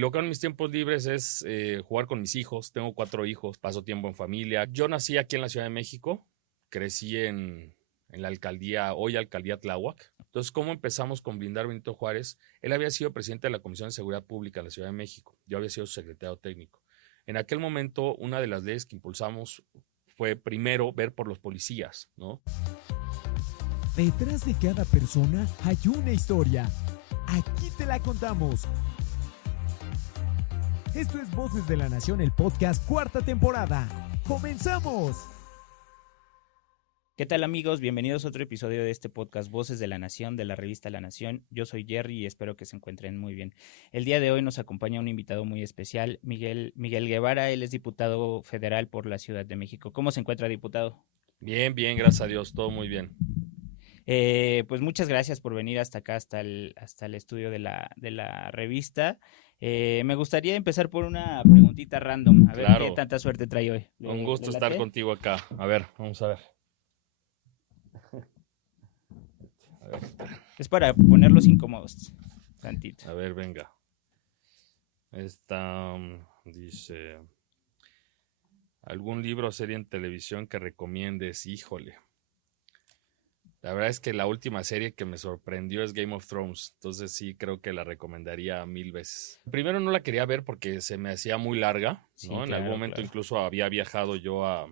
Lo que hago en mis tiempos libres es jugar con mis hijos. Tengo 4 hijos, paso tiempo en familia. Yo nací aquí en la Ciudad de México, crecí en la alcaldía, hoy alcaldía Tláhuac. Entonces, ¿cómo empezamos con Blindar Benito Juárez? Él había sido presidente de la Comisión de Seguridad Pública en la Ciudad de México. Yo había sido su secretario técnico. En aquel momento, una de las leyes que impulsamos fue primero ver por los policías, ¿no? Detrás de cada persona hay una historia. Aquí te la contamos. Esto es Voces de la Nación, el podcast, 4ª temporada. ¡Comenzamos! ¿Qué tal, amigos? Bienvenidos a otro episodio de este podcast Voces de la Nación, de la revista La Nación. Yo soy Jerry y espero que se encuentren muy bien. El día de hoy nos acompaña un invitado muy especial, Miguel Guevara. Él es diputado federal por la Ciudad de México. ¿Cómo se encuentra, diputado? Bien, gracias a Dios, todo muy bien. Pues muchas gracias por venir hasta acá, hasta el estudio de la revista. Me gustaría empezar por una preguntita random, a ver qué tanta suerte trae hoy. Un gusto estar contigo acá. A ver, vamos a ver. Es para ponerlos incómodos, tantito. A ver, venga. Esta dice: ¿algún libro o serie en televisión que recomiendes? Híjole. La verdad es que la última serie que me sorprendió es Game of Thrones, entonces sí creo que la recomendaría 1000 veces. Primero no la quería ver porque se me hacía muy larga, ¿no? Sí, En claro, algún momento incluso había viajado yo a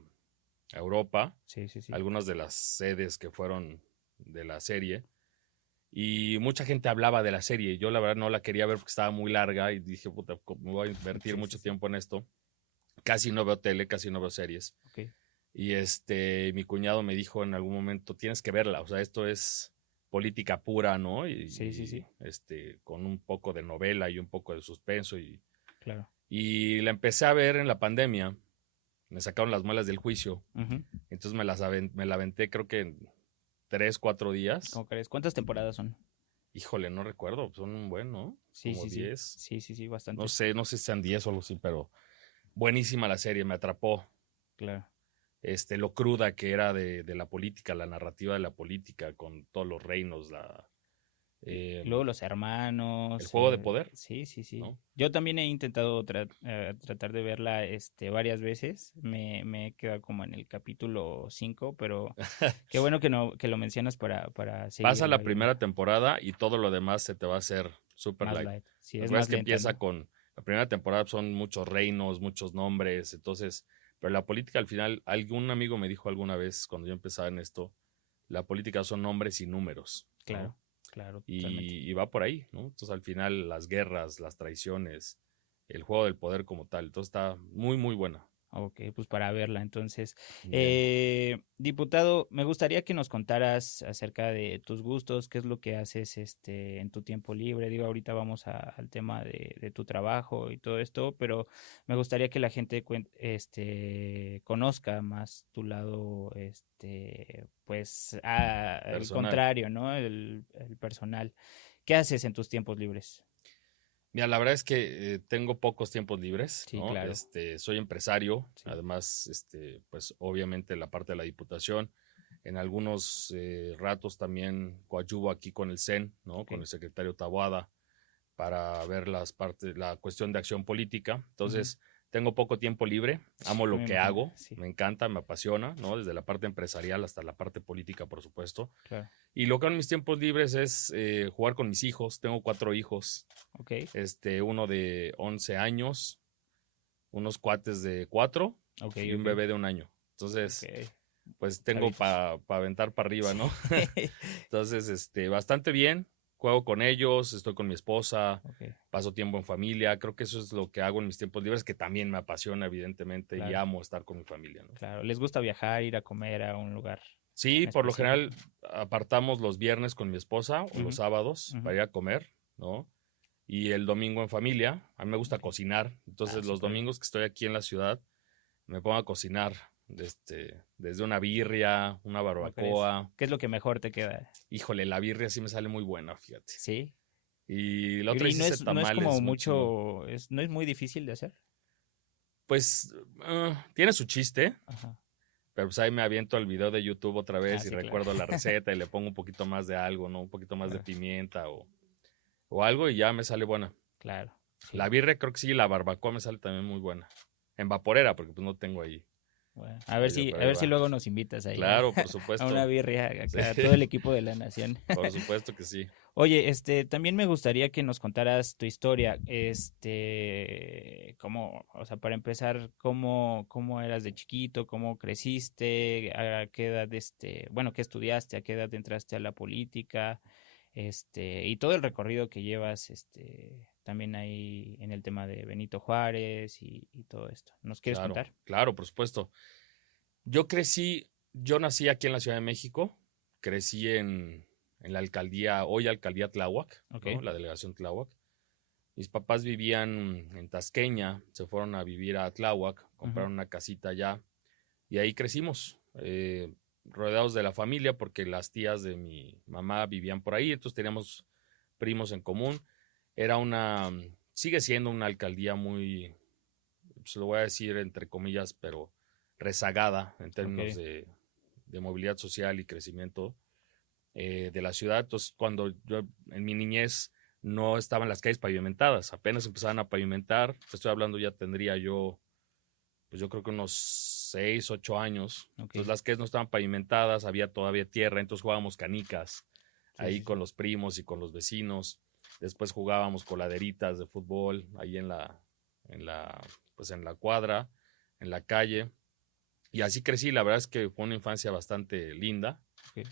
Europa, sí. algunas de las sedes que fueron de la serie, y mucha gente hablaba de la serie. Yo la verdad no la quería ver porque estaba muy larga y dije, puta, me voy a invertir mucho tiempo en esto. Casi no veo tele, casi no veo series. Okay. Y mi cuñado me dijo en algún momento, tienes que verla, o sea, esto es política pura, ¿no? Sí. Con un poco de novela y un poco de suspenso. Claro. Y la empecé a ver en la pandemia, me sacaron las muelas del juicio, entonces me la aventé creo que en 3, 4 días. ¿Cómo crees? ¿Cuántas temporadas son? Híjole, no recuerdo, son un buen, ¿no? Sí, como 10. Sí, bastante. No sé si sean 10 o algo así, pero buenísima la serie, me atrapó. Claro. Lo cruda que era de la política, la narrativa de la política, con todos los reinos, luego los hermanos. el juego de poder. Sí. ¿No? Yo también he intentado tratar de verla varias veces. Me he quedado como en el capítulo 5, pero qué bueno que lo mencionas para seguir. Pasa la primera temporada y todo lo demás se te va a hacer super light. Sí, es más que lenta, empieza, ¿no? Con la primera temporada son muchos reinos, muchos nombres, entonces, pero la política al final, algún amigo me dijo alguna vez cuando yo empezaba en esto, la política son nombres y números. Claro, ¿no? Claro. Y va por ahí, ¿no? Entonces al final las guerras, las traiciones, el juego del poder como tal, entonces está muy, muy buena. Ok, pues para verla entonces. Diputado, me gustaría que nos contaras acerca de tus gustos, qué es lo que haces en tu tiempo libre. Digo, ahorita vamos al tema de tu trabajo y todo esto, pero me gustaría que la gente conozca más tu lado, pues al contrario, ¿no? El personal. ¿Qué haces en tus tiempos libres? Mira, la verdad es que tengo pocos tiempos libres, sí, ¿no? Claro. Soy empresario, sí. Además, pues obviamente la parte de la diputación, en algunos ratos también coadyuvo aquí con el CEN, ¿no? Con el secretario Taboada, para ver la cuestión de acción política. Entonces, tengo poco tiempo libre, amo lo que hago, me encanta, me apasiona, ¿no? Desde la parte empresarial hasta la parte política, por supuesto. Claro. Y lo que hago en mis tiempos libres es jugar con mis hijos. Tengo 4 hijos. Okay. Uno de 11 años, unos cuates de 4 y un bebé de 1 año. Entonces, pues tengo para aventar para arriba, ¿no? Entonces, bastante bien. Juego con ellos, estoy con mi esposa, paso tiempo en familia. Creo que eso es lo que hago en mis tiempos libres, que también me apasiona, evidentemente, y amo estar con mi familia, ¿no? Claro, ¿les gusta viajar, ir a comer a un lugar? Sí, por lo general apartamos los viernes con mi esposa o los sábados para ir a comer, ¿no? Y el domingo en familia. A mí me gusta cocinar, entonces los domingos que estoy aquí en la ciudad me pongo a cocinar. Desde una birria, una barbacoa. ¿Qué es lo que mejor te queda? Híjole, la birria sí me sale muy buena, fíjate. ¿Sí? Y la otra vez hice tamales. No es como mucho, no es muy difícil de hacer. Pues tiene su chiste. Ajá. Pero pues ahí me aviento al video de YouTube otra vez y sí, recuerdo la receta y le pongo un poquito más de algo, ¿no? Un poquito más de pimienta o algo y ya me sale buena. Claro. Sí. La birria creo que sí, la barbacoa me sale también muy buena. En vaporera, porque pues no tengo ahí. Bueno, a ver Pero si ahí va. luego nos invitas ahí Claro, por a supuesto. una birria Sí, acá, todo el equipo de la nación. por supuesto que sí. Oye, también me gustaría que nos contaras tu historia, o sea, para empezar, cómo eras de chiquito, cómo creciste, a qué edad, bueno, qué estudiaste, a qué edad entraste a la política, y todo el recorrido que llevas, también ahí en el tema de Benito Juárez y todo esto. ¿Nos quieres Claro, contar? claro, por supuesto. Yo nací aquí en la Ciudad de México, crecí en la alcaldía, hoy alcaldía Tláhuac, Ok. ¿no? La delegación Tláhuac. Mis papás vivían en Tasqueña, se fueron a vivir a Tláhuac, compraron una casita allá y ahí crecimos, rodeados de la familia porque las tías de mi mamá vivían por ahí, entonces teníamos primos en común. Sigue siendo una alcaldía muy, pues lo voy a decir entre comillas, pero rezagada en términos Ok. de movilidad social y crecimiento de la ciudad. Entonces, cuando yo en mi niñez no estaban las calles pavimentadas, apenas empezaban a pavimentar, te estoy hablando ya tendría yo, pues yo creo que unos 6, 8 años. Ok. Entonces las calles no estaban pavimentadas, había todavía tierra, entonces jugábamos canicas Sí, ahí sí, con sí. los primos y con los vecinos. Después jugábamos coladeritas de fútbol ahí pues en la cuadra, en la calle. Y así crecí, la verdad es que fue una infancia bastante linda. Ok.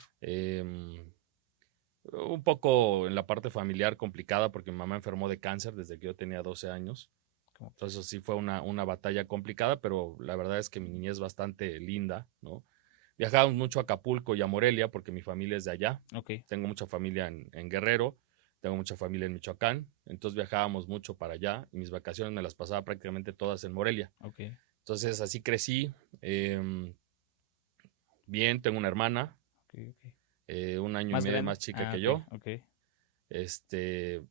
Un poco en la parte familiar complicada porque mi mamá enfermó de cáncer desde que yo tenía 12 años. ¿Cómo? Entonces sí fue una batalla complicada, pero la verdad es que mi niñez es bastante linda, ¿no? Viajábamos mucho a Acapulco y a Morelia porque mi familia es de allá. Ok. Tengo mucha familia en Guerrero, tengo mucha familia en Michoacán, entonces viajábamos mucho para allá y mis vacaciones me las pasaba prácticamente todas en Morelia. Ok. Entonces así crecí. Bien, tengo una hermana, Ok. Ok. 1 año y medio ¿Más grande? más chica que Ok. yo. Ok. Este,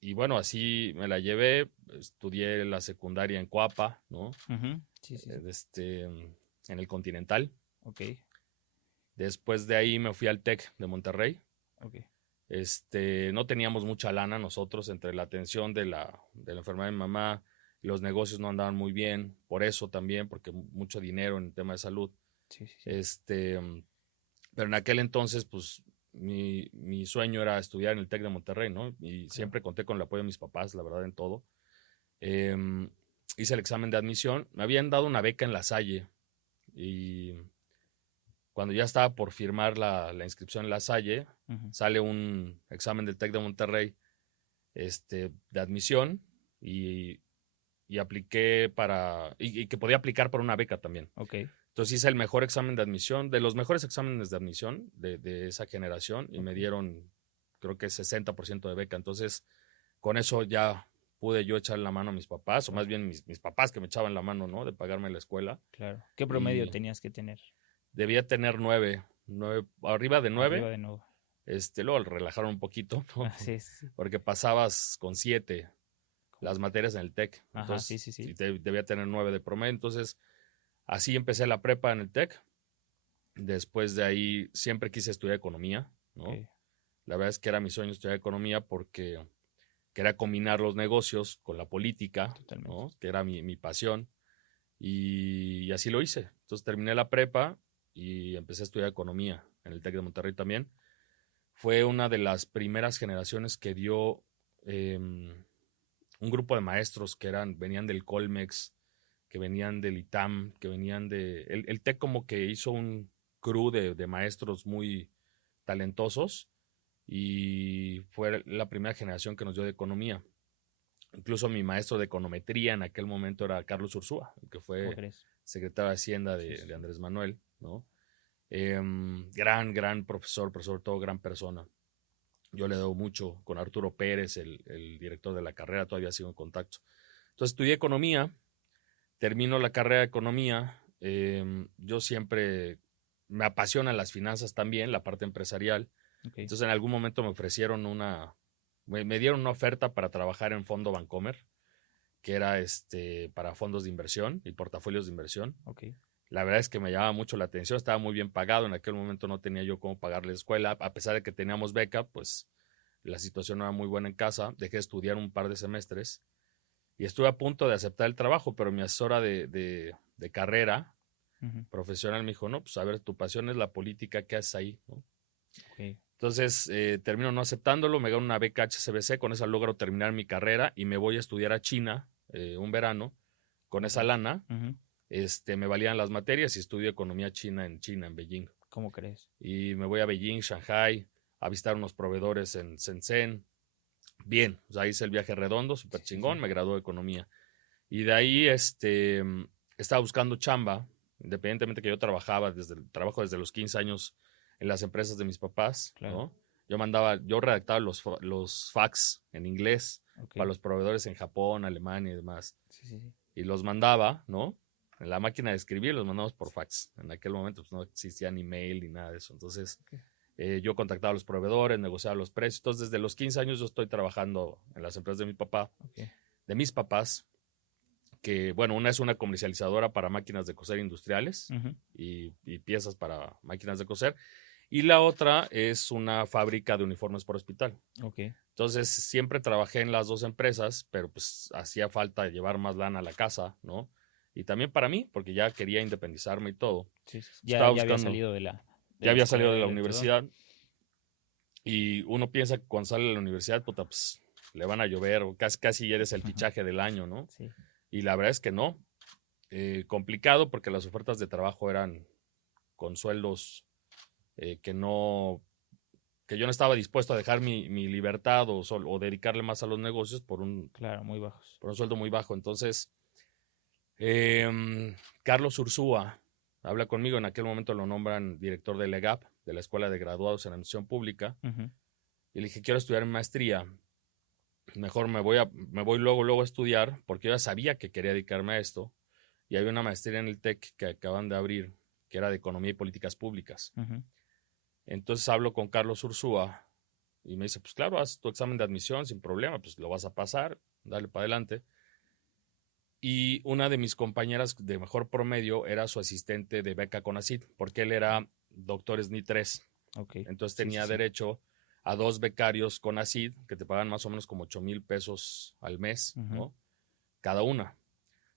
y bueno, así me la llevé, estudié la secundaria en Coapa, ¿no? Ujú. Sí, sí, sí. En el Continental. Ok. Después de ahí me fui al TEC de Monterrey. Ok. No teníamos mucha lana nosotros entre la atención de la enfermedad de mi mamá, y los negocios no andaban muy bien, por eso también, porque mucho dinero en el tema de salud. Sí, sí, sí. Pero en aquel entonces, pues, mi sueño era estudiar en el TEC de Monterrey, ¿no? Y Claro. siempre conté con el apoyo de mis papás, la verdad, en todo. Hice el examen de admisión. Me habían dado una beca en La Salle y cuando ya estaba por firmar la inscripción en La Salle, Ujú. sale un examen del TEC de Monterrey de admisión y apliqué y que podía aplicar para una beca también. Ok. Entonces hice el mejor examen de admisión, de los mejores exámenes de admisión de esa generación y me Ok. dieron creo que 60% de beca. Entonces con eso ya pude yo echar la mano a mis papás, o más Claro. bien mis papás que me echaban la mano, ¿no? De pagarme la escuela. Claro. ¿Qué promedio Y tenías que tener? debía tener 9, arriba de Arriba 9. de nuevo. Luego relajaron un poquito, ¿no? Ah, sí, sí, sí. Porque pasabas con 7 las materias en el TEC. Ajá, sí, Entonces sí, sí. debía tener 9 de promedio. Entonces así empecé la prepa en el TEC. Después de ahí siempre quise estudiar economía, ¿no? Ok. La verdad es que era mi sueño estudiar economía porque quería combinar los negocios con la política, Totalmente. ¿no? Que era mi pasión. Y así lo hice. Entonces terminé la prepa y empecé a estudiar economía en el TEC de Monterrey también. Fue una de las primeras generaciones que dio un grupo de maestros que venían del Colmex, que venían del ITAM, que venían el TEC como que hizo un crew de maestros muy talentosos y fue la primera generación que nos dio de economía. Incluso mi maestro de econometría en aquel momento era Carlos Ursúa, que ¿Cómo fue crees? secretario de Hacienda Sí, sí, de sí. Andrés Manuel, ¿no? Gran profesor, pero sobre todo gran persona. Yo le debo mucho con Arturo Pérez, el director de la carrera, todavía sigo en contacto. Entonces estudié economía, termino la carrera de economía. Yo siempre me apasionan las finanzas también, la parte empresarial. Ok. Entonces en algún momento me dieron una oferta para trabajar en Fondo Bancomer, que era para fondos de inversión y portafolios de inversión. Ok. La verdad es que me llamaba mucho la atención, estaba muy bien pagado, en aquel momento no tenía yo cómo pagarle escuela, a pesar de que teníamos beca, pues la situación no era muy buena en casa, dejé de estudiar un par de semestres y estuve a punto de aceptar el trabajo, pero mi asesora de carrera profesional me dijo, no, pues a ver, tu pasión es la política, ¿qué haces ahí? ¿No? Okay. Entonces termino no aceptándolo, me gano una beca HSBC, con esa logro terminar mi carrera y me voy a estudiar a China un verano. Con esa lana me valían las materias y estudio economía china, en Beijing. ¿Cómo crees? Y me voy a Beijing, Shanghai, a visitar unos proveedores en Shenzhen. Bien, o sea, hice el viaje redondo, súper chingón, me gradué de economía. Y de ahí estaba buscando chamba, independientemente que yo trabajo desde los 15 años en las empresas de mis papás, Claro. ¿no? Yo redactaba los fax en inglés para los proveedores en Japón, Alemania y demás. Sí. Y los mandaba, ¿no? En la máquina de escribir los mandamos por fax. En aquel momento pues, no existía ni mail ni nada de eso. Entonces, yo contactaba a los proveedores, negociaba los precios. Entonces, desde los 15 años yo estoy trabajando en las empresas de mi papá, de mis papás, que, bueno, una es una comercializadora para máquinas de coser industriales y piezas para máquinas de coser. Y la otra es una fábrica de uniformes por hospital. Entonces, siempre trabajé en las dos empresas, pero pues hacía falta llevar más lana a la casa, ¿no? Y también para mí, porque ya quería independizarme y todo. Ya había salido de la Ya había salido de la universidad. Y uno piensa que cuando sale de la universidad, puta, pues le van a llover, o casi eres el fichaje del año, ¿no? Sí. Y la verdad es que no. Complicado porque las ofertas de trabajo eran con sueldos que yo no estaba dispuesto a dejar mi libertad o dedicarle más a los negocios Claro, muy bajos. Por un sueldo muy bajo. Entonces, Carlos Ursúa habla conmigo, en aquel momento lo nombran director de LEGAP, de la Escuela de Graduados en Administración Pública, y le dije, quiero estudiar mi maestría, mejor me voy luego a estudiar, porque yo ya sabía que quería dedicarme a esto, y había una maestría en el TEC que acaban de abrir, que era de Economía y Políticas Públicas. Entonces hablo con Carlos Ursúa, y me dice, pues claro, haz tu examen de admisión sin problema, pues lo vas a pasar, dale para adelante. Y una de mis compañeras de mejor promedio era su asistente de beca CONACYT, porque él era doctor SNI 3. Entonces tenía derecho a 2 becarios CONACYT que te pagan más o menos como 8,000 pesos al mes, ¿no? Cada una.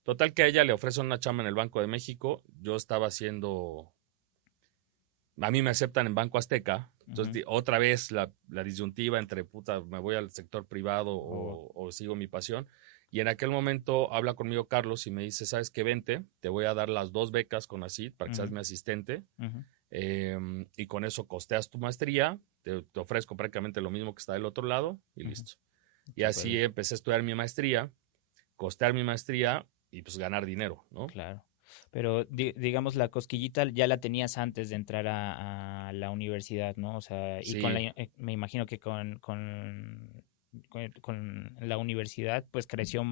Total que a ella le ofrecen una chamba en el Banco de México. Yo estaba haciendo... A mí me aceptan en Banco Azteca. Entonces otra vez la disyuntiva entre, puta, me voy al sector privado o sigo mi pasión. Y en aquel momento habla conmigo Carlos y me dice, ¿sabes qué? Vente, te voy a dar las 2 becas CONACYT para que seas mi asistente. Y con eso costeas tu maestría, te ofrezco prácticamente lo mismo que está del otro lado y listo. Y así empecé a estudiar mi maestría, costear mi maestría y pues ganar dinero, ¿no? Claro. Pero digamos, la cosquillita ya la tenías antes de entrar a la universidad, ¿no? O sea, y me imagino que con la universidad, pues creció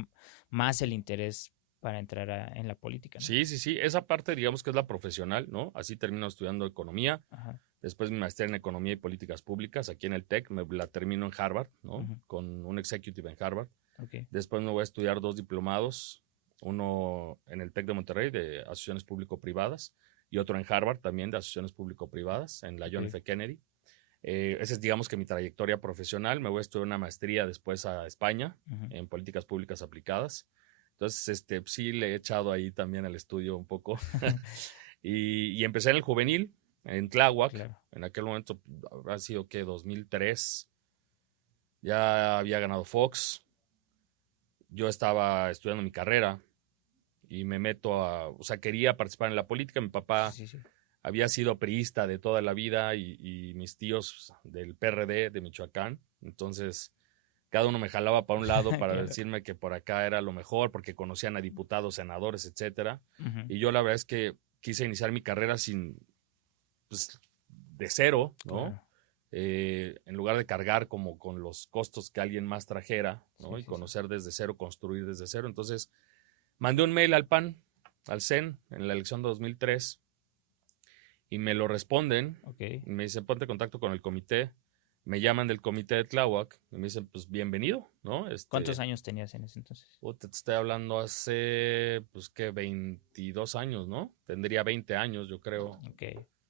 más el interés para entrar en la política, ¿no? Sí. Esa parte, digamos que es la profesional, ¿no? Así termino estudiando economía. Después mi maestría en economía y políticas públicas aquí en el TEC. La termino en Harvard, ¿no? Con un executive en Harvard. Después me voy a estudiar 2 diplomados. Uno en el TEC de Monterrey de asociaciones público-privadas y otro en Harvard también de asociaciones público-privadas en la John F. Kennedy. Esa es, digamos, que mi trayectoria profesional. Me voy a estudiar una maestría después a España en políticas públicas aplicadas. Entonces, sí le he echado ahí también al estudio un poco. y empecé en el juvenil, en Tláhuac. Claro. En aquel momento ha sido, ¿qué? 2003. Ya había ganado Fox. Yo estaba estudiando mi carrera y me meto o sea, quería participar en la política. Mi papá había sido priista de toda la vida y mis tíos del PRD de Michoacán. Entonces, cada uno me jalaba para un lado para decirme que por acá era lo mejor, porque conocían a diputados, senadores, etcétera. Y yo la verdad es que quise iniciar mi carrera de cero, ¿no? Claro. En lugar de cargar como con los costos que alguien más trajera, ¿no? Y conocer desde cero, construir desde cero. Entonces, mandé un mail al PAN, al CEN, en la elección de 2003, y me lo responden. Y me dicen, ponte en contacto con el comité. Me llaman del comité de Tláhuac y me dicen, pues, bienvenido, ¿no? ¿Cuántos años tenías en ese entonces? Te estoy hablando hace, pues, ¿qué? 22 años, ¿no? Tendría 20 años, yo creo.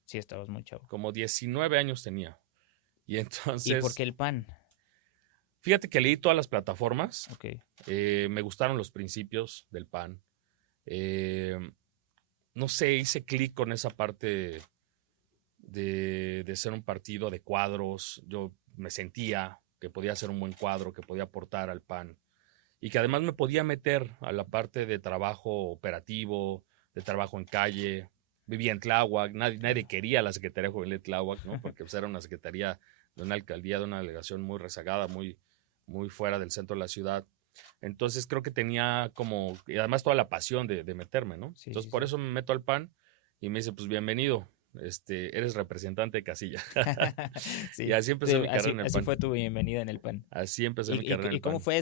Sí, estabas muy chavo. Como 19 años tenía. Y entonces... ¿Y por qué el PAN? Fíjate que leí todas las plataformas. Ok. Me gustaron los principios del PAN. No sé, hice clic con esa parte de ser un partido de cuadros. Yo me sentía que podía ser un buen cuadro, que podía aportar al PAN y que además me podía meter a la parte de trabajo operativo, de trabajo en calle. Vivía en Tláhuac, nadie quería la Secretaría Juvenil de Tláhuac, ¿no? Porque pues, era una secretaría de una alcaldía, de una delegación muy rezagada, muy fuera del centro de la ciudad. Entonces creo que tenía como, y además toda la pasión de meterme, ¿no? Sí, Entonces sí, por sí. eso me meto al PAN y me dice, pues bienvenido, eres representante de casilla. Y Sí, así empecé mi carrera así, en el así PAN. fue tu bienvenida en el PAN. Así empecé mi carrera en Y el cómo PAN. fue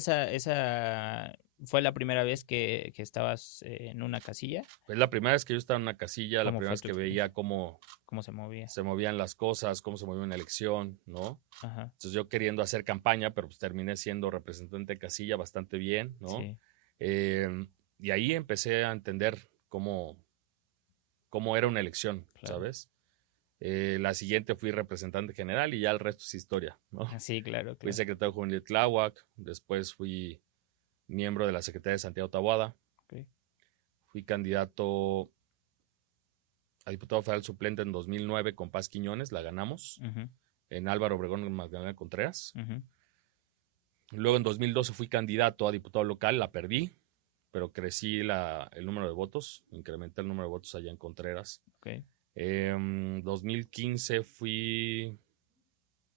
fue la primera vez que estabas en una casilla? Es la primera vez que yo estaba en una casilla, la ¿Cómo primera fue vez tu que experiencia? veía cómo ¿Cómo se movía? se movían las cosas, cómo se movía una elección, ¿no? Ajá, Entonces yo queriendo hacer campaña, pero pues terminé siendo representante de casilla bastante bien, ¿no? sí, Y ahí empecé a entender cómo era una elección, claro. ¿sabes? La siguiente fui representante general y ya el resto es historia, ¿no? Sí, claro, Fui claro. secretario juvenil de Tláhuac, después fui miembro de la Secretaría de Santiago Taboada, Ok. fui candidato a diputado federal suplente en 2009 con Paz Quiñones, la ganamos, Ujú, en Álvaro Obregón Magdalena Contreras. ujú, Luego en 2012 fui candidato a diputado local, la perdí, pero crecí el número de votos, incrementé el número de votos allá en Contreras. ok. 2015 fui,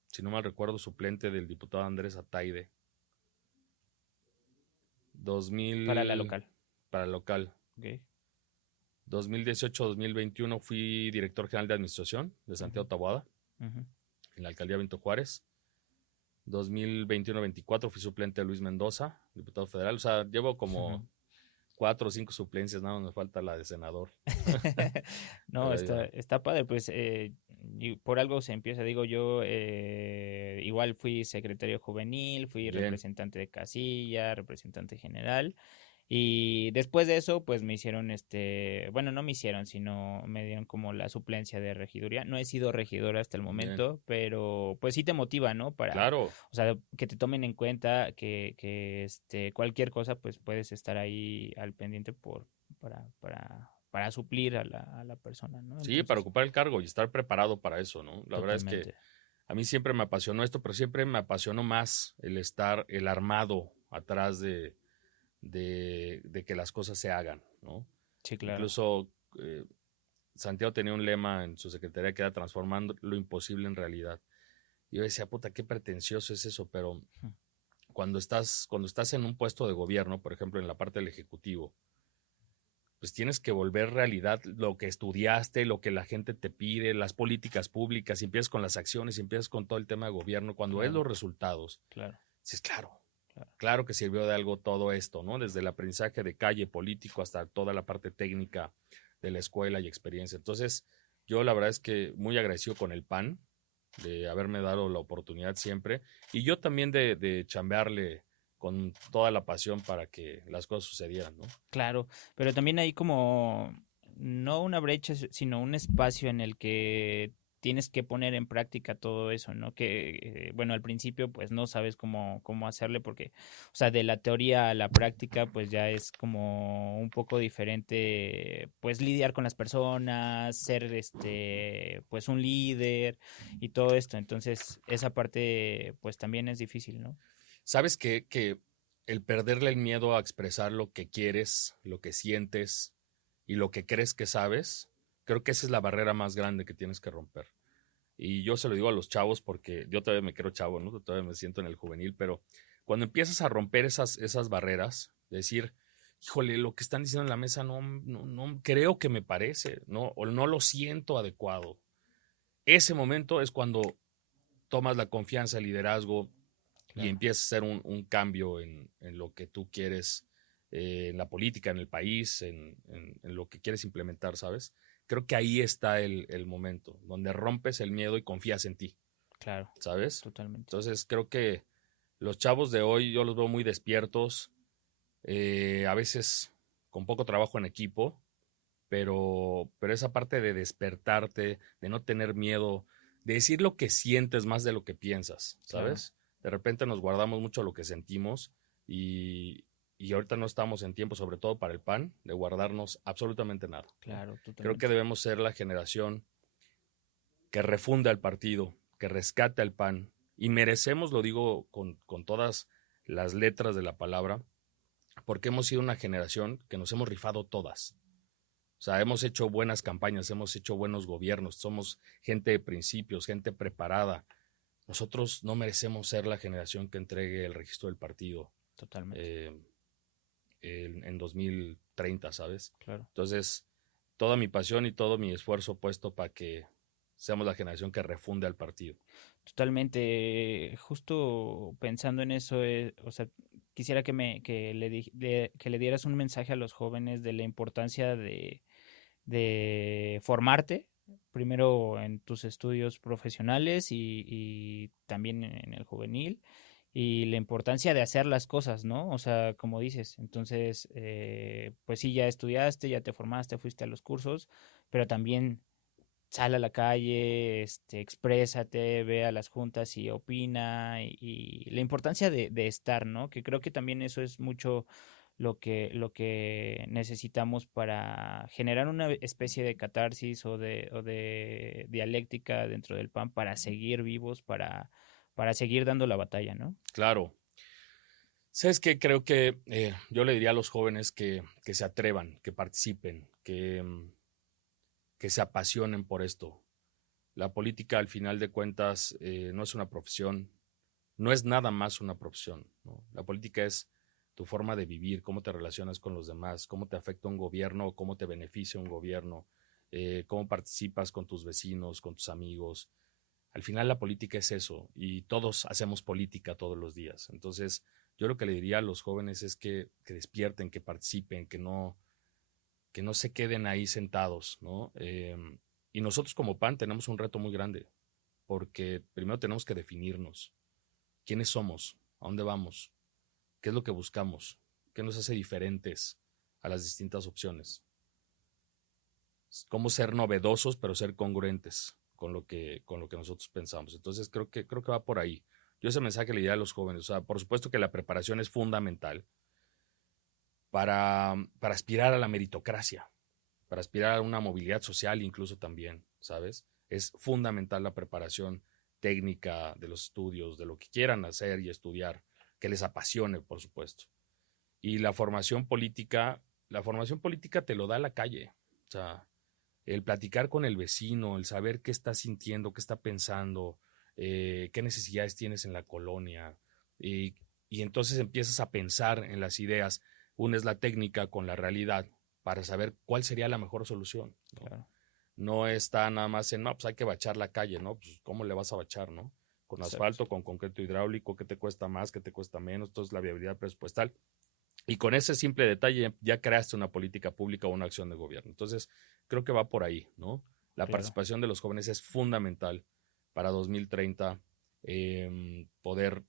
si no mal recuerdo, suplente del diputado Andrés Ataide. Para la 2000 local. para el local. Ok. 2018-2021 fui director general de administración de Santiago Ujú, Taboada, ujú. en la alcaldía Benito Juárez. 2021-24 fui suplente de Luis Mendoza, diputado federal. O sea, llevo Ujú. como 4 o 5 suplencias, nada más me falta la de senador. No, Pero ahí va. está padre, pues y por algo se empieza, digo yo, igual fui secretario juvenil, fui Bien, representante de casilla, representante general, y después de eso, pues me hicieron bueno, no me hicieron, sino me dieron como la suplencia de regiduría. No he sido regidor hasta el bien. momento, pero pues sí te motiva, ¿no? Claro, O sea, que te tomen en cuenta que cualquier cosa, pues puedes estar ahí al pendiente para suplir a la persona, ¿no? sí, para Entonces, ocupar el cargo y estar preparado para eso, ¿no? La verdad es que totalmente. a mí siempre me apasionó esto, pero siempre me apasionó más el armado atrás de que las cosas se hagan, ¿no? Sí, claro. Incluso Santiago tenía un lema en su secretaría que era transformando lo imposible en realidad. Y yo decía, puta, qué pretencioso es eso, pero Ujú. cuando estás en un puesto de gobierno, por ejemplo, en la parte del ejecutivo, pues tienes que volver realidad lo que estudiaste, lo que la gente te pide, las políticas públicas, y empiezas con las acciones, y empiezas con todo el tema de gobierno, cuando ves Claro, los resultados, claro, dices, claro, claro. claro que sirvió de algo todo esto, ¿no? Desde el aprendizaje de calle político hasta toda la parte técnica de la escuela y experiencia. Entonces, yo la verdad es que muy agradecido con el PAN de haberme dado la oportunidad siempre y yo también de chambearle con toda la pasión para que las cosas sucedieran, ¿no? Claro, pero también hay como, no una brecha, sino un espacio en el que tienes que poner en práctica todo eso, ¿no? Que, bueno, al principio pues no sabes cómo hacerle porque, o sea, de la teoría a la práctica pues ya es como un poco diferente, pues lidiar con las personas, ser pues un líder y todo esto. Entonces, esa parte pues también es difícil, ¿no? Sabes que el perderle el miedo a expresar lo que quieres, lo que sientes y lo que crees que sabes, creo que esa es la barrera más grande que tienes que romper. Y yo se lo digo a los chavos porque yo todavía me creo chavo, ¿no? Todavía me siento en el juvenil, pero cuando empiezas a romper esas barreras, decir, híjole, lo que están diciendo en la mesa no creo que me parece, ¿no? O no lo siento adecuado. Ese momento es cuando tomas la confianza, el liderazgo y Claro, empiezas a hacer un cambio en lo que tú quieres, en la política, en el país, en lo que quieres implementar, ¿sabes? Creo que ahí está el momento, donde rompes el miedo y confías en ti, claro, ¿sabes? totalmente. Entonces creo que los chavos de hoy yo los veo muy despiertos, a veces con poco trabajo en equipo, pero esa parte de despertarte, de no tener miedo, de decir lo que sientes más de lo que piensas, Claro. ¿sabes? De repente nos guardamos mucho lo que sentimos y ahorita no estamos en tiempo, sobre todo para el PAN, de guardarnos absolutamente nada. Claro, totalmente. Creo que debemos ser la generación que refunda el partido, que rescate al PAN, y merecemos, lo digo con todas las letras de la palabra, porque hemos sido una generación que nos hemos rifado todas. O sea, hemos hecho buenas campañas, hemos hecho buenos gobiernos, somos gente de principios, gente preparada. Nosotros no merecemos ser la generación que entregue el registro del partido. Totalmente. En 2030, ¿sabes? Claro. Entonces, toda mi pasión y todo mi esfuerzo puesto para que seamos la generación que refunde al partido. Totalmente. Justo pensando en eso, o sea, quisiera que le dieras un mensaje a los jóvenes de la importancia de formarte, primero en tus estudios profesionales y también en el juvenil, y la importancia de hacer las cosas, ¿no? O sea, como dices, entonces, pues sí, ya estudiaste, ya te formaste, fuiste a los cursos, pero también sal a la calle, exprésate, ve a las juntas y opina, y la importancia de estar, ¿no? Que creo que también eso es mucho lo que necesitamos para generar una especie de catarsis o de dialéctica dentro del PAN para seguir vivos, para seguir dando la batalla, ¿no? Claro. ¿Sabes qué? Creo que yo le diría a los jóvenes que se atrevan, que participen, que se apasionen por esto. La política, al final de cuentas, no es una profesión, no es nada más una profesión, ¿no? La política es tu forma de vivir, cómo te relacionas con los demás, cómo te afecta un gobierno, cómo te beneficia un gobierno, cómo participas con tus vecinos, con tus amigos. Al final la política es eso, y todos hacemos política todos los días. Entonces, yo lo que le diría a los jóvenes es que despierten, que participen, que no se queden ahí sentados, ¿no? Y nosotros como PAN tenemos un reto muy grande, porque primero tenemos que definirnos. ¿Quiénes somos? ¿A dónde vamos? ¿Qué es lo que buscamos? ¿Qué nos hace diferentes a las distintas opciones? Cómo ser novedosos, pero ser congruentes con lo que nosotros pensamos. Entonces creo que va por ahí. Yo ese mensaje le diría a los jóvenes. O sea, por supuesto que la preparación es fundamental para aspirar a la meritocracia, para aspirar a una movilidad social incluso también, ¿sabes? Es fundamental la preparación técnica de los estudios, de lo que quieran hacer y estudiar, que les apasione, por supuesto. Y la formación política te lo da la calle. O sea, el platicar con el vecino, el saber qué está sintiendo, qué está pensando, qué necesidades tienes en la colonia, y entonces empiezas a pensar en las ideas, unes la técnica con la realidad para saber cuál sería la mejor solución, ¿no? Claro. No está nada más en, no, pues hay que bachar la calle, ¿no? Pues ¿cómo le vas a bachar, no? Con Exacto. asfalto, con concreto hidráulico, ¿qué te cuesta más, qué te cuesta menos? Entonces la viabilidad presupuestal. Y con ese simple detalle ya creaste una política pública o una acción de gobierno. Entonces, creo que va por ahí, ¿no? La Claro. participación de los jóvenes es fundamental para 2030, poder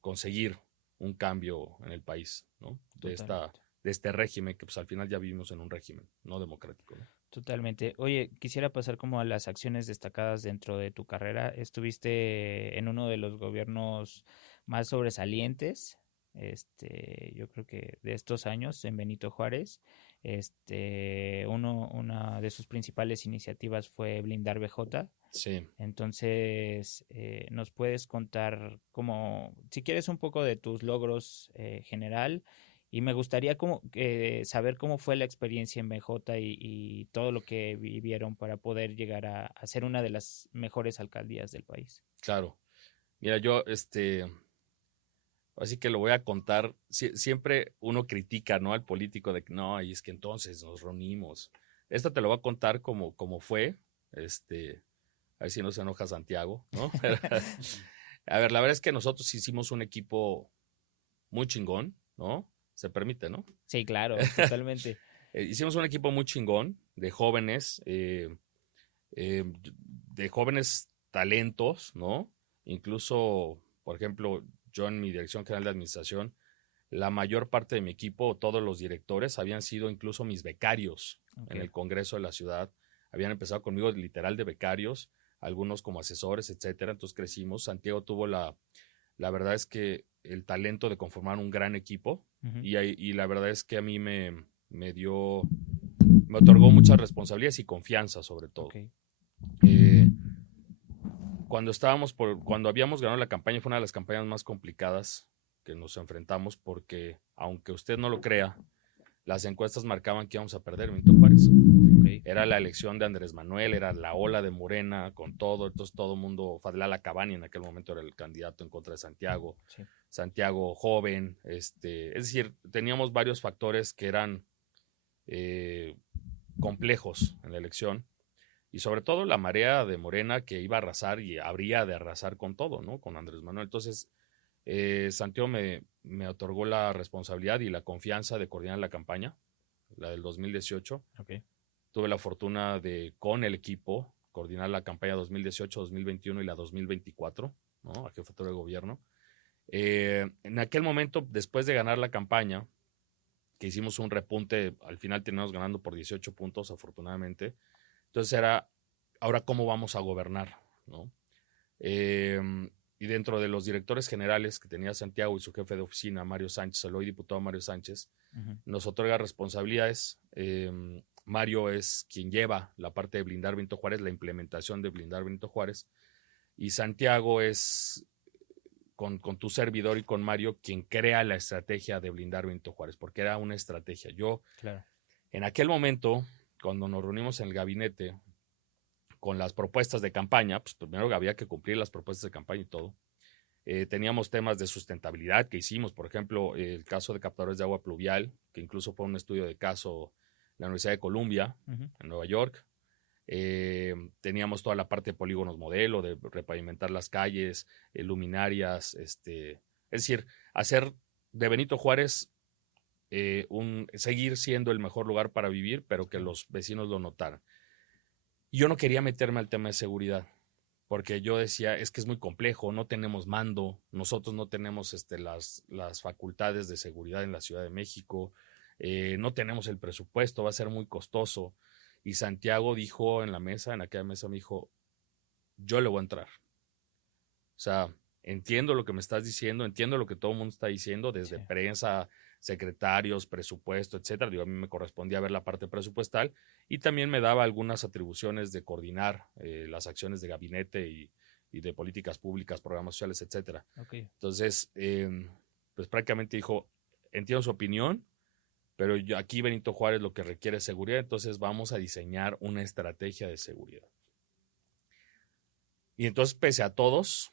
conseguir un cambio en el país, ¿no? De este régimen, que pues al final ya vivimos en un régimen no democrático, ¿no? Totalmente. Oye, quisiera pasar como a las acciones destacadas dentro de tu carrera. Estuviste en uno de los gobiernos más sobresalientes, yo creo que de estos años, en Benito Juárez. Una de sus principales iniciativas fue blindar BJ. Sí. Entonces, nos puedes contar como, si quieres, un poco de tus logros general. Y me gustaría saber cómo fue la experiencia en BJ y todo lo que vivieron para poder llegar a ser una de las mejores alcaldías del país. Claro. Mira, yo, así que lo voy a contar. Siempre uno critica, ¿no?, al político de que no, y es que entonces nos reunimos. Esto te lo voy a contar como fue. A ver si no se enoja Santiago, ¿no? A ver, la verdad es que nosotros hicimos un equipo muy chingón, ¿no? Se permite, ¿no? Sí, claro, totalmente. Hicimos un equipo muy chingón de jóvenes, talentos, ¿no? Incluso, por ejemplo, yo en mi dirección general de administración, la mayor parte de mi equipo, todos los directores, habían sido incluso mis becarios en el Congreso de la ciudad. Habían empezado conmigo literal de becarios, algunos como asesores, etcétera. Entonces crecimos. Santiago tuvo la verdad es que el talento de conformar un gran equipo y la verdad es que a mí me otorgó muchas responsabilidades y confianza sobre todo. Okay. Cuando habíamos ganado la campaña, fue una de las campañas más complicadas que nos enfrentamos porque, aunque usted no lo crea, las encuestas marcaban que íbamos a perder Benito Juárez. Okay. Era la elección de Andrés Manuel, era la ola de Morena con todo, entonces todo el mundo, Fadlala Cabani en aquel momento era el candidato en contra de Santiago, Sí. Santiago joven, es decir, teníamos varios factores que eran complejos en la elección y sobre todo la marea de Morena que iba a arrasar y habría de arrasar con todo, ¿no? Con Andrés Manuel. Entonces, Santiago me otorgó la responsabilidad y la confianza de coordinar la campaña, la del 2018. Okay. Tuve la fortuna de, con el equipo, coordinar la campaña 2018, 2021 y la 2024, ¿no? A jefatura de gobierno. En aquel momento, después de ganar la campaña, que hicimos un repunte, al final terminamos ganando por 18 puntos, afortunadamente. Entonces era, ahora cómo vamos a gobernar, ¿no? Y dentro de los directores generales que tenía Santiago y su jefe de oficina, Mario Sánchez, el hoy diputado Mario Sánchez, nos otorga responsabilidades. Mario es quien lleva la parte de blindar Benito Juárez, la implementación de blindar Benito Juárez, y Santiago es, con tu servidor y con Mario, quien crea la estrategia de blindar Benito Juárez, porque era una estrategia. Claro. En aquel momento, cuando nos reunimos en el gabinete con las propuestas de campaña, pues primero había que cumplir las propuestas de campaña y todo. Teníamos temas de sustentabilidad que hicimos, por ejemplo, el caso de captadores de agua pluvial, que incluso fue un estudio de caso en la Universidad de Columbia, en Nueva York. Teníamos toda la parte de polígonos modelo, de repavimentar las calles, luminarias, es decir, hacer de Benito Juárez seguir siendo el mejor lugar para vivir, pero que los vecinos lo notaran. Yo no quería meterme al tema de seguridad, porque yo decía, es que es muy complejo, no tenemos mando, nosotros no tenemos las facultades de seguridad en la Ciudad de México, no tenemos el presupuesto, va a ser muy costoso. Y Santiago dijo en aquella mesa me dijo, yo le voy a entrar. O sea, entiendo lo que me estás diciendo, entiendo lo que todo el mundo está diciendo, desde prensa, secretarios, presupuesto, etcétera. Digo, a mí me correspondía ver la parte presupuestal y también me daba algunas atribuciones de coordinar las acciones de gabinete y de políticas públicas, programas sociales, etcétera. Okay. Entonces, pues prácticamente dijo, entiendo su opinión, pero aquí Benito Juárez lo que requiere es seguridad, entonces vamos a diseñar una estrategia de seguridad. Y entonces, pese a todos,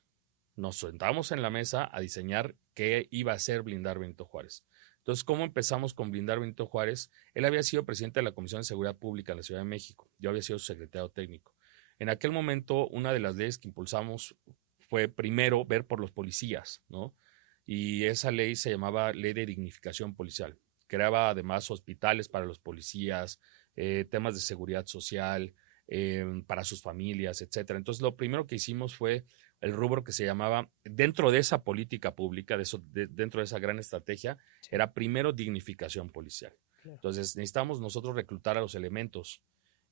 nos sentamos en la mesa a diseñar qué iba a ser blindar Benito Juárez. Entonces, ¿cómo empezamos con blindar Benito Juárez? Él había sido presidente de la Comisión de Seguridad Pública en la Ciudad de México. Yo había sido su secretario técnico. En aquel momento, una de las leyes que impulsamos fue primero ver por los policías, ¿no? Y esa ley se llamaba Ley de Dignificación Policial. Creaba además hospitales para los policías, temas de seguridad social, para sus familias, etcétera. Entonces, lo primero que hicimos fue el rubro que se llamaba, dentro de esa política pública, dentro de esa gran estrategia, era primero dignificación policial. Claro. Entonces, necesitamos nosotros reclutar a los elementos.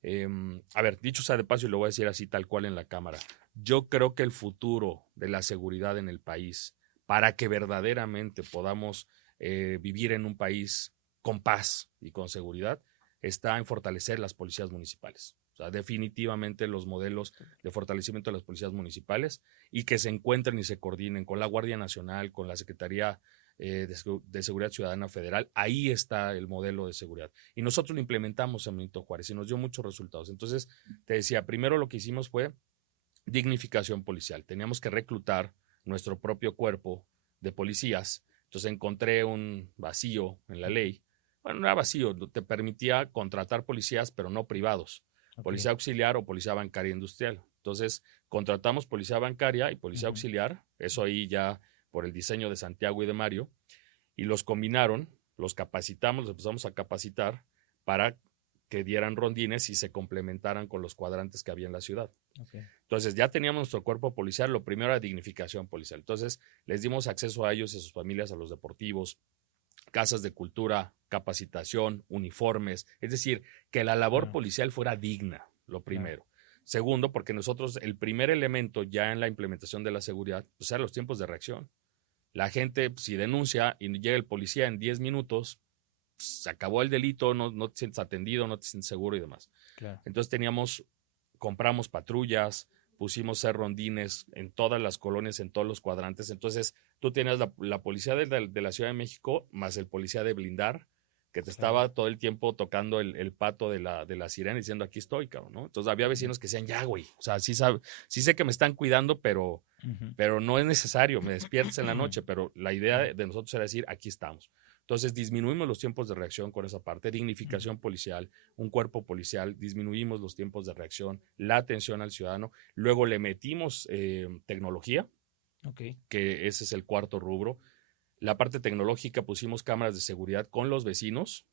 A ver, dicho sea de paso, y lo voy a decir así tal cual en la cámara, yo creo que el futuro de la seguridad en el país, para que verdaderamente podamos vivir en un país con paz y con seguridad, está en fortalecer las policías municipales. O sea, definitivamente los modelos de fortalecimiento de las policías municipales y que se encuentren y se coordinen con la Guardia Nacional, con la Secretaría de Seguridad Ciudadana Federal. Ahí está el modelo de seguridad. Y nosotros lo implementamos en Benito Juárez y nos dio muchos resultados. Entonces, te decía, primero lo que hicimos fue dignificación policial. Teníamos que reclutar nuestro propio cuerpo de policías. Entonces encontré un vacío en la ley. Bueno, no era vacío, te permitía contratar policías, pero no privados. Okay. Policía auxiliar o policía bancaria industrial. Entonces, contratamos policía bancaria y policía auxiliar, eso ahí ya por el diseño de Santiago y de Mario, y los combinaron, los capacitamos, los empezamos a capacitar para que dieran rondines y se complementaran con los cuadrantes que había en la ciudad. Okay. Entonces, ya teníamos nuestro cuerpo policial, lo primero era dignificación policial. Entonces, les dimos acceso a ellos y a sus familias, a los deportivos, casas de cultura, capacitación, uniformes, es decir, que la labor policial fuera digna, lo primero. Segundo, porque nosotros, el primer elemento ya en la implementación de la seguridad, pues eran los tiempos de reacción. La gente, si denuncia y llega el policía en 10 minutos, pues, se acabó el delito, no te sientes atendido, no te sientes seguro y demás. Claro. Entonces compramos patrullas, pusimos ser rondines en todas las colonias, en todos los cuadrantes. Entonces tú tienes la policía de la Ciudad de México más el policía de blindar, que te estaba todo el tiempo tocando el pato de la sirena diciendo aquí estoy, cabrón, ¿no? Entonces había vecinos que decían, ya, güey, o sea, sí sé que me están cuidando, pero no es necesario, me despiertes en la noche, pero la idea de nosotros era decir, aquí estamos. Entonces disminuimos los tiempos de reacción con esa parte, dignificación policial, un cuerpo policial, disminuimos los tiempos de reacción, la atención al ciudadano, luego le metimos tecnología, que ese es el cuarto rubro. La parte tecnológica, pusimos cámaras de seguridad con los vecinos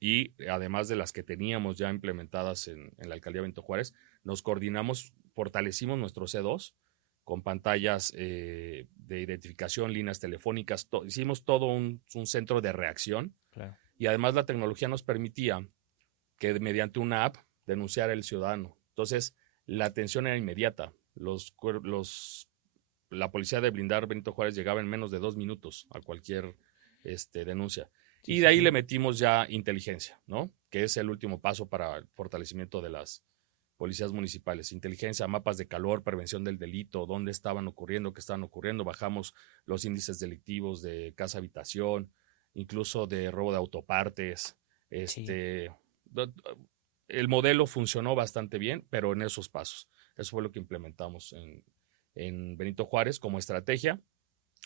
y además de las que teníamos ya implementadas en la alcaldía Benito Juárez, nos coordinamos, fortalecimos nuestro C2 con pantallas de identificación, líneas telefónicas, hicimos todo un centro de reacción. Claro. Y además la tecnología nos permitía que mediante una app denunciara el ciudadano. Entonces la atención era inmediata. La policía de blindar Benito Juárez llegaba en menos de 2 minutos a cualquier denuncia. Sí, y de ahí le metimos ya inteligencia, ¿no? Que es el último paso para el fortalecimiento de las policías municipales. Inteligencia, mapas de calor, prevención del delito, dónde estaban ocurriendo, qué estaban ocurriendo. Bajamos los índices delictivos de casa-habitación, incluso de robo de autopartes. El modelo funcionó bastante bien, pero en esos pasos. Eso fue lo que implementamos en Benito Juárez como estrategia.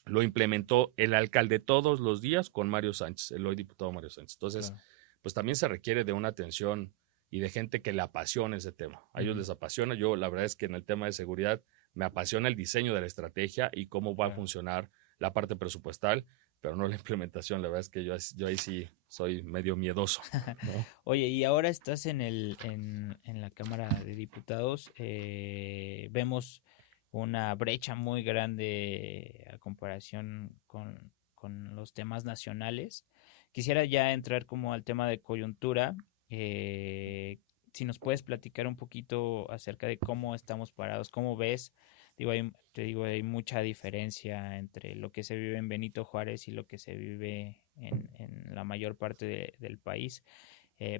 Lo implementó el alcalde todos los días con Mario Sánchez, el hoy diputado Mario Sánchez. Entonces, pues también se requiere de una atención y de gente que le apasione ese tema. A ellos les apasiona. Yo, la verdad es que en el tema de seguridad me apasiona el diseño de la estrategia y cómo va a funcionar la parte presupuestal, pero no la implementación. La verdad es que yo ahí sí soy medio miedoso, ¿no? Oye, y ahora estás en la Cámara de Diputados. Vemos una brecha muy grande a comparación con los temas nacionales. Quisiera ya entrar como al tema de coyuntura. Si nos puedes platicar un poquito acerca de cómo estamos parados, cómo ves. Hay mucha diferencia entre lo que se vive en Benito Juárez y lo que se vive en la mayor parte del país.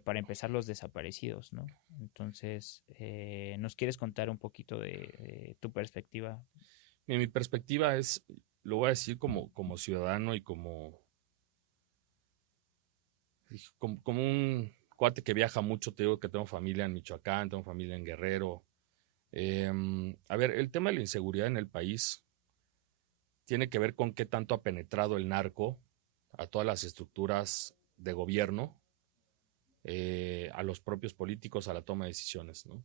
Para empezar, los desaparecidos, ¿no? Entonces, ¿nos quieres contar un poquito de tu perspectiva? Mi perspectiva es, lo voy a decir como ciudadano y como un cuate que viaja mucho. Te digo que tengo familia en Michoacán, tengo familia en Guerrero. A ver, el tema de la inseguridad en el país tiene que ver con qué tanto ha penetrado el narco a todas las estructuras de gobierno, a los propios políticos, a la toma de decisiones, ¿no?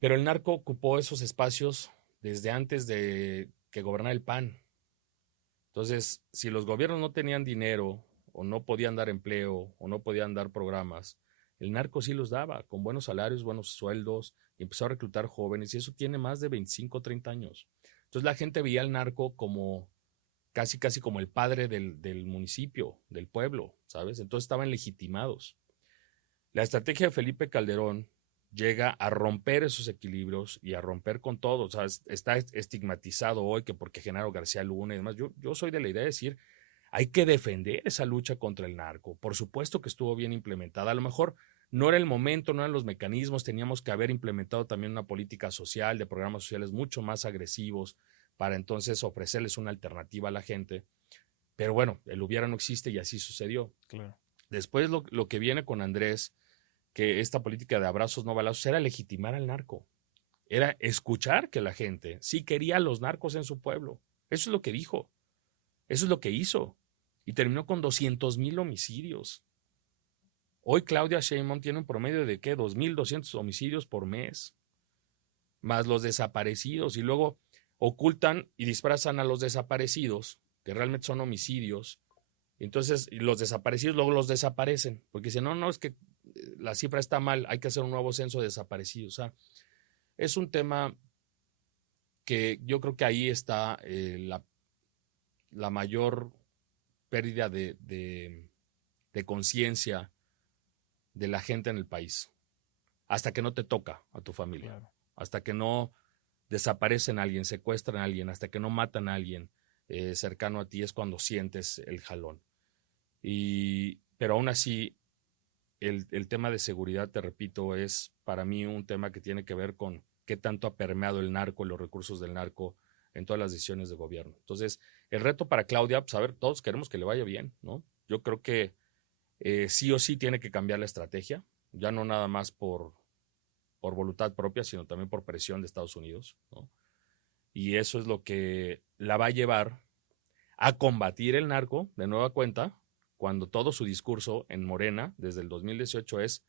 Pero el narco ocupó esos espacios desde antes de que gobernara el PAN. Entonces, si los gobiernos no tenían dinero o no podían dar empleo o no podían dar programas, el narco sí los daba, con buenos salarios, buenos sueldos, y empezó a reclutar jóvenes, y eso tiene más de 25 o 30 años. Entonces la gente veía al narco como casi como el padre del municipio, del pueblo, ¿sabes? Entonces estaban legitimados. La estrategia de Felipe Calderón llega a romper esos equilibrios y a romper con todo. O sea, está estigmatizado hoy que porque Genaro García Luna y demás. Yo soy de la idea de decir, hay que defender esa lucha contra el narco. Por supuesto que estuvo bien implementada. A lo mejor no era el momento, no eran los mecanismos. Teníamos que haber implementado también una política social, de programas sociales mucho más agresivos para entonces ofrecerles una alternativa a la gente. Pero bueno, el hubiera no existe y así sucedió. Claro. Después lo que viene con Andrés, que esta política de abrazos no balazos era legitimar al narco. Era escuchar que la gente sí quería a los narcos en su pueblo. Eso es lo que dijo. Eso es lo que hizo. Y terminó con 200,000 homicidios. Hoy Claudia Sheinbaum tiene un promedio de, ¿qué? 2,200 homicidios por mes. Más los desaparecidos. Y luego ocultan y disfrazan a los desaparecidos, que realmente son homicidios. Entonces, los desaparecidos luego los desaparecen. Porque dicen, no, es que la cifra está mal, hay que hacer un nuevo censo de desaparecidos. O sea, es un tema que yo creo que ahí está la mayor pérdida de conciencia de la gente en el país. hasta que no te toca a tu familia, Claro. hasta que no desaparecen a alguien, secuestran a alguien, hasta que no matan a alguien cercano a ti, es cuando sientes el jalón. Pero aún así, el tema de seguridad, te repito, es para mí un tema que tiene que ver con qué tanto ha permeado el narco, los recursos del narco en todas las decisiones de gobierno. Entonces, el reto para Claudia, pues a ver, todos queremos que le vaya bien, ¿no? Yo creo que sí o sí tiene que cambiar la estrategia, ya no nada más por voluntad propia, sino también por presión de Estados Unidos, ¿no? Y eso es lo que la va a llevar a combatir el narco de nueva cuenta, cuando todo su discurso en Morena, desde el 2018, es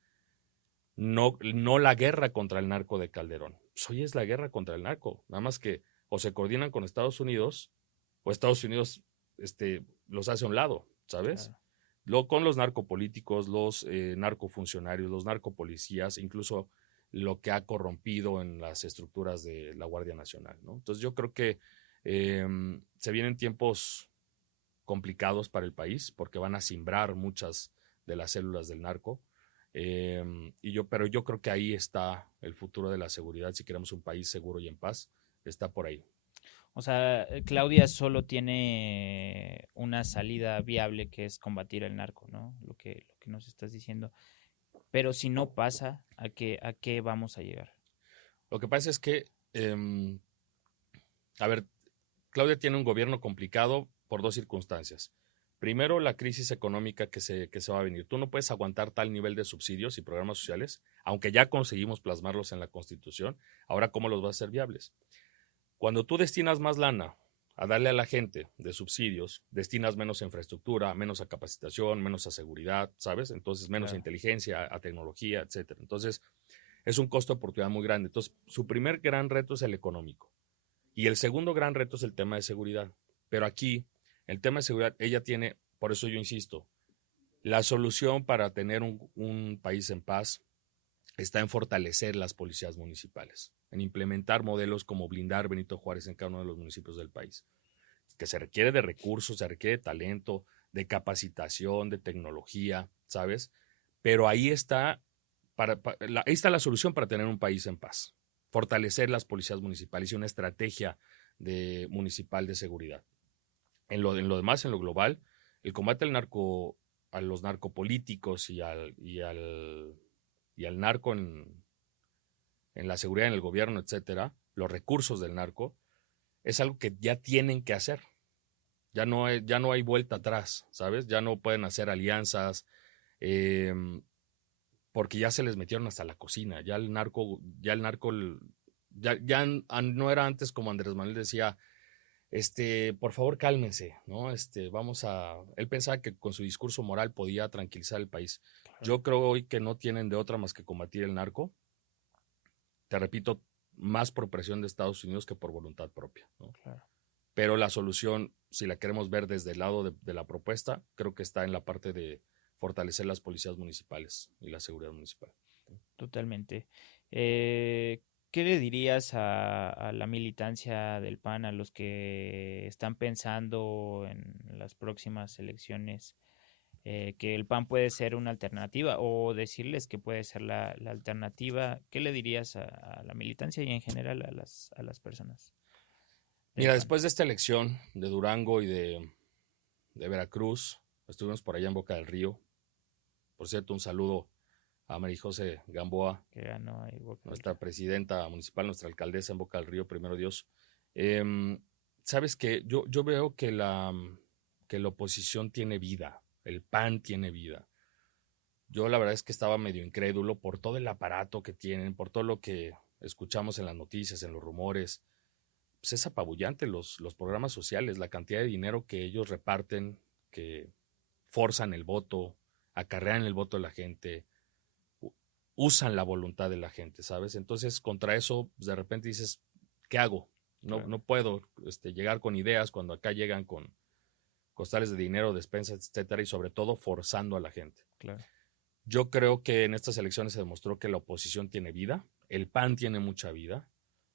no la guerra contra el narco de Calderón. Pues hoy es la guerra contra el narco, nada más que o se coordinan con Estados Unidos, o Estados Unidos los hace a un lado, ¿sabes? Claro. Con los narcopolíticos, los narcofuncionarios, los narcopolicías, incluso lo que ha corrompido en las estructuras de la Guardia Nacional, ¿no? Entonces yo creo que se vienen tiempos complicados para el país porque van a cimbrar muchas de las células del narco. Pero yo creo que ahí está el futuro de la seguridad. Si queremos un país seguro y en paz, está por ahí. O sea, Claudia solo tiene una salida viable, que es combatir el narco, ¿no? Lo que nos estás diciendo. Pero si no pasa, ¿a qué vamos a llegar? Lo que pasa es que, a ver, Claudia tiene un gobierno complicado por dos circunstancias. Primero, la crisis económica que se va a venir. Tú no puedes aguantar tal nivel de subsidios y programas sociales, aunque ya conseguimos plasmarlos en la Constitución. Ahora, ¿cómo los vas a hacer viables? Cuando tú destinas más lana a darle a la gente de subsidios, destinas menos a infraestructura, menos a capacitación, menos a seguridad, ¿sabes? Entonces, menos a inteligencia, a tecnología, etcétera. Entonces, es un costo de oportunidad muy grande. Entonces, su primer gran reto es el económico. Y el segundo gran reto es el tema de seguridad. Pero aquí, el tema de seguridad, ella tiene, por eso yo insisto, la solución para tener un país en paz está en fortalecer las policías municipales, en implementar modelos como blindar Benito Juárez en cada uno de los municipios del país, que se requiere de recursos, se requiere de talento, de capacitación, de tecnología, ¿sabes? Pero ahí está, ahí está la solución para tener un país en paz, fortalecer las policías municipales y una estrategia municipal de seguridad. En lo demás, en lo global, el combate a los narcopolíticos y al narco en la seguridad, en el gobierno, etcétera, los recursos del narco, es algo que ya tienen que hacer. Ya no hay vuelta atrás, ¿sabes? Ya no pueden hacer alianzas, porque ya se les metieron hasta la cocina. Ya el narco no era antes como Andrés Manuel decía, por favor cálmense, ¿no? Él pensaba que con su discurso moral podía tranquilizar el país. Claro. Yo creo hoy que no tienen de otra más que combatir el narco. Te repito, más por presión de Estados Unidos que por voluntad propia, ¿no? Claro. Pero la solución, si la queremos ver desde el lado de la propuesta, creo que está en la parte de fortalecer las policías municipales y la seguridad municipal. Totalmente. ¿Qué le dirías a la militancia del PAN, a los que están pensando en las próximas elecciones, que el PAN puede ser una alternativa, o decirles que puede ser la alternativa? ¿Qué le dirías a la militancia y en general a las personas? Mira, después de esta elección de Durango y de Veracruz, estuvimos por allá en Boca del Río. Por cierto, un saludo a María José Gamboa, que ganó ahí nuestra presidenta municipal, nuestra alcaldesa en Boca del Río, primero Dios. Sabes que yo veo que la oposición tiene vida, el PAN tiene vida. Yo la verdad es que estaba medio incrédulo por todo el aparato que tienen, por todo lo que escuchamos en las noticias, en los rumores. Pues es apabullante los programas sociales, la cantidad de dinero que ellos reparten, que forzan el voto, acarrean el voto de la gente, usan la voluntad de la gente, ¿sabes? Entonces, contra eso, pues, de repente dices, ¿qué hago? No puedo llegar con ideas cuando acá llegan con costales de dinero, despensas, etcétera, y sobre todo forzando a la gente. Claro. Yo creo que en estas elecciones se demostró que la oposición tiene vida, el PAN tiene mucha vida,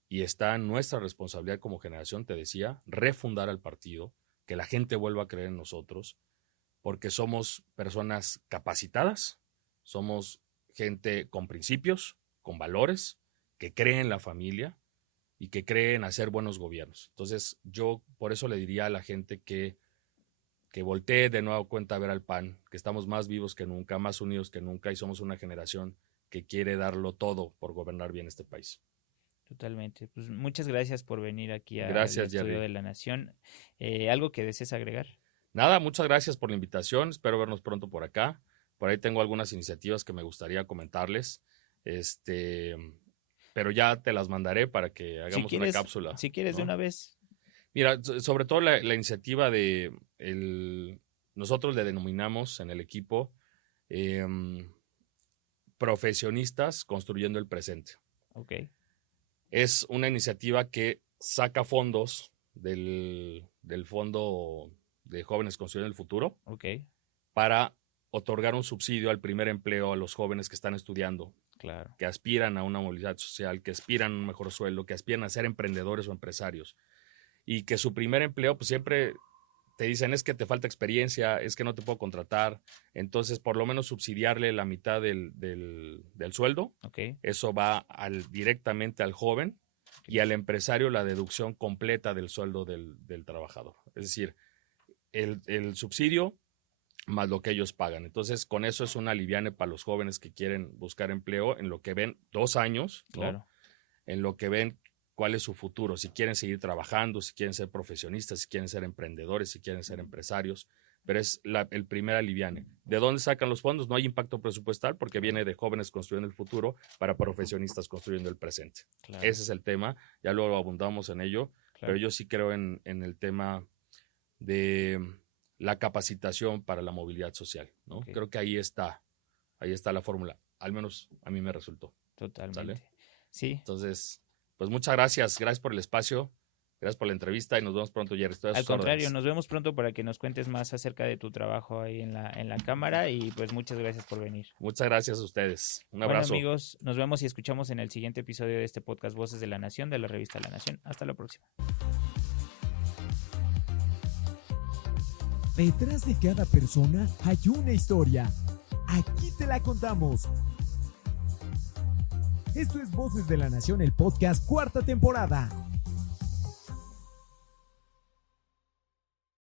y está en nuestra responsabilidad como generación, te decía, refundar al partido, que la gente vuelva a creer en nosotros, porque somos personas capacitadas, somos gente con principios, con valores, que cree en la familia y que cree en hacer buenos gobiernos. Entonces, yo por eso le diría a la gente que voltee de nuevo cuenta a ver al PAN, que estamos más vivos que nunca, más unidos que nunca y somos una generación que quiere darlo todo por gobernar bien este país. Totalmente. Pues muchas gracias por venir aquí al Gracias, Estudio Jerry. de la Nación. ¿Algo que desees agregar? Nada, muchas gracias por la invitación. Espero vernos pronto por acá. Por ahí tengo algunas iniciativas que me gustaría comentarles. Pero ya te las mandaré para que hagamos una cápsula. Si quieres, ¿no? De una vez. Mira, sobre todo la iniciativa de nosotros le denominamos en el equipo profesionistas construyendo el presente. Ok. Es una iniciativa que saca fondos del Fondo de Jóvenes Construyendo el Futuro. Ok. Para otorgar un subsidio al primer empleo a los jóvenes que están estudiando, claro, que aspiran a una movilidad social, que aspiran a un mejor sueldo, que aspiran a ser emprendedores o empresarios, y que su primer empleo, pues siempre te dicen, es que te falta experiencia, es que no te puedo contratar, entonces por lo menos subsidiarle la mitad del sueldo. Okay. Eso va directamente al joven y al empresario la deducción completa del sueldo del trabajador. Es decir, el subsidio más lo que ellos pagan. Entonces, con eso es un aliviane para los jóvenes que quieren buscar empleo en lo que ven 2 años, ¿no? Claro. En lo que ven cuál es su futuro, si quieren seguir trabajando, si quieren ser profesionistas, si quieren ser emprendedores, si quieren ser empresarios, pero es el primer aliviane. ¿De dónde sacan los fondos? No hay impacto presupuestal porque viene de jóvenes construyendo el futuro para profesionistas construyendo el presente. Claro. Ese es el tema, ya luego abundamos en ello, claro. Pero yo sí creo en el tema de la capacitación para la movilidad social, ¿no? Okay. Creo que ahí está la fórmula, al menos a mí me resultó. Totalmente. ¿Sale? Sí. Entonces, pues muchas gracias por el espacio, gracias por la entrevista y nos vemos pronto, Jerry. Al contrario, nos vemos pronto para que nos cuentes más acerca de tu trabajo ahí en la cámara y pues muchas gracias por venir. Muchas gracias a ustedes. Un abrazo. Bueno, amigos, nos vemos y escuchamos en el siguiente episodio de este podcast Voces de la Nación, de la revista La Nación. Hasta la próxima. Detrás de cada persona hay una historia. Aquí te la contamos. Esto es Voces de la Nación, el podcast 4ª temporada.